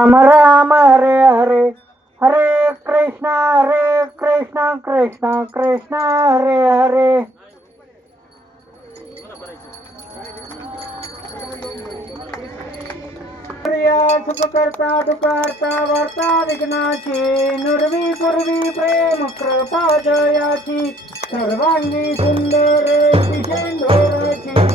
राम राम हरे हरे. हरे कृष्ण हरे कृष्ण कृष्ण कृष्ण हरे हरे. सुखकर्ता दुकारता वार्ता विघ्नाची नुरवी पूर्वी प्रेम कृपा जयाची सर्वांगी सुंदर पिशेंदोराची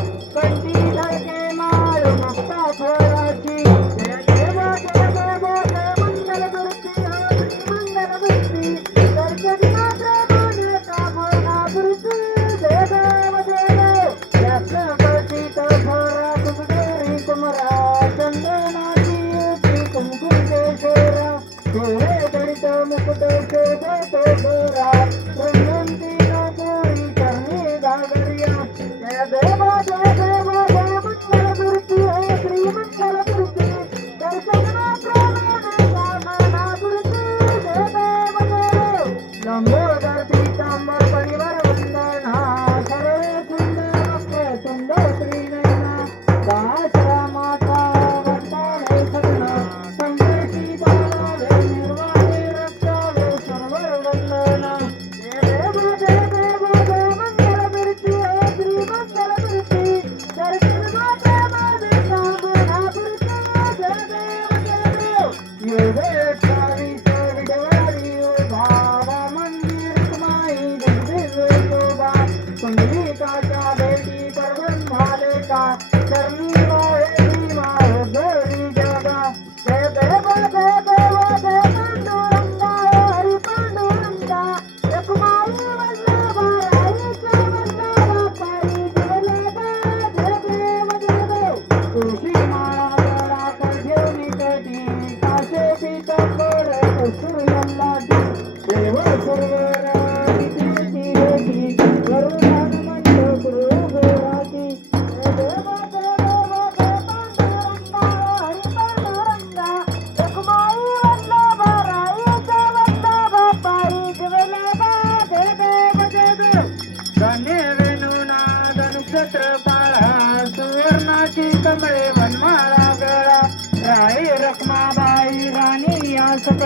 Mm-hmm.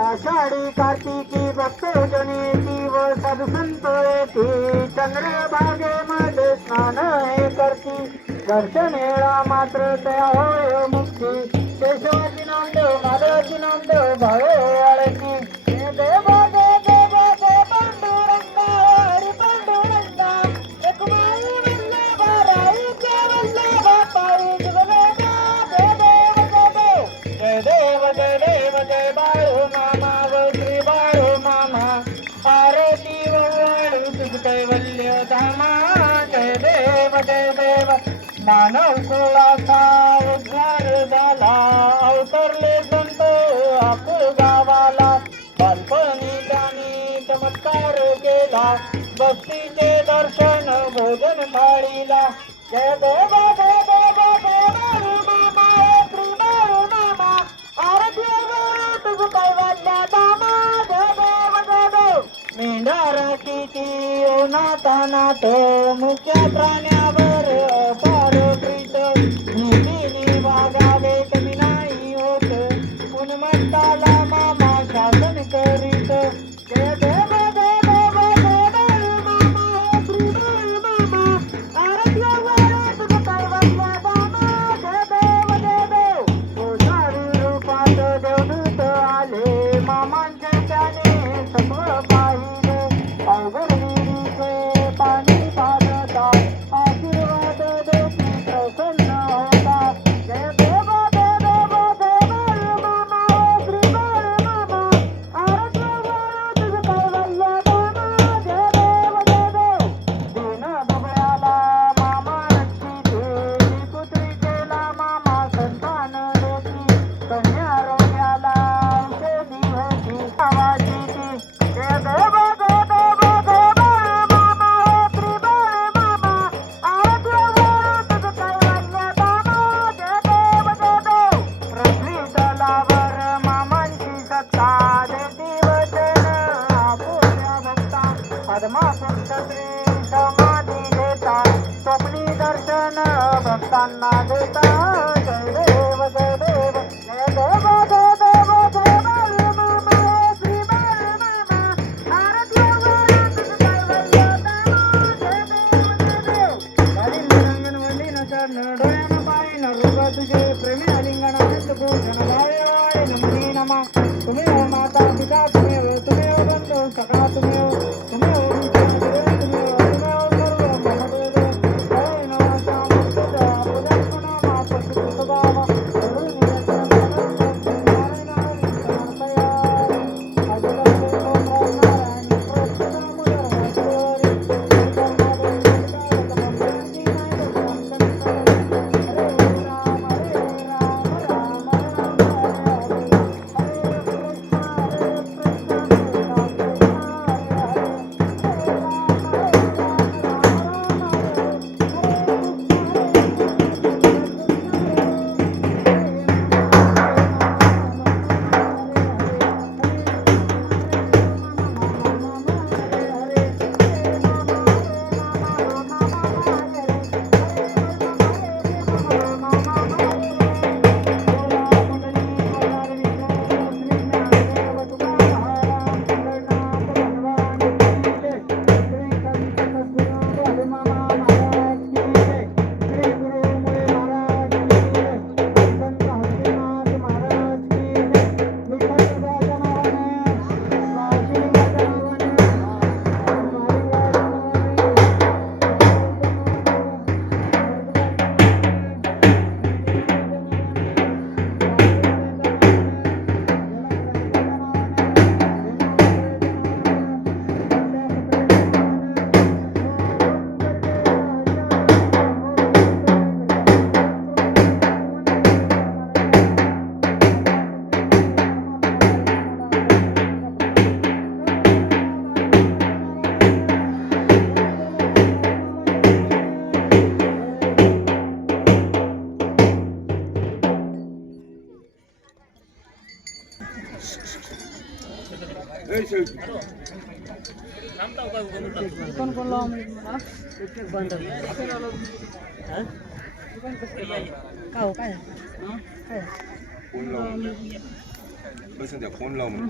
आषाढी कार्तिकी भक्त जनेची व साधू संत येते चंद्रभागेमध्ये स्नान हे करती दर्शन येळा मात्र त्या होय मुक्ती. केशवाची नांद माधवाची नांद भावे आळती देवा मानव कुळाचा उद्धार झाला. अवतरले संत आकुळ गावाला. बालपणी त्याने चमत्कार केला. भक्तीचे दर्शन भोजन पाळीला. जय देवा देवा मेंढारा किती नाता नातो धनराय नमः नमः तुम्हें माता पिता तुम्हें तुम्हें बंधु सखा तुम्हें तुम्हें कोण कोण लावून मला बंद का हो काय काय फोन लावून बसून द्या फोन लावून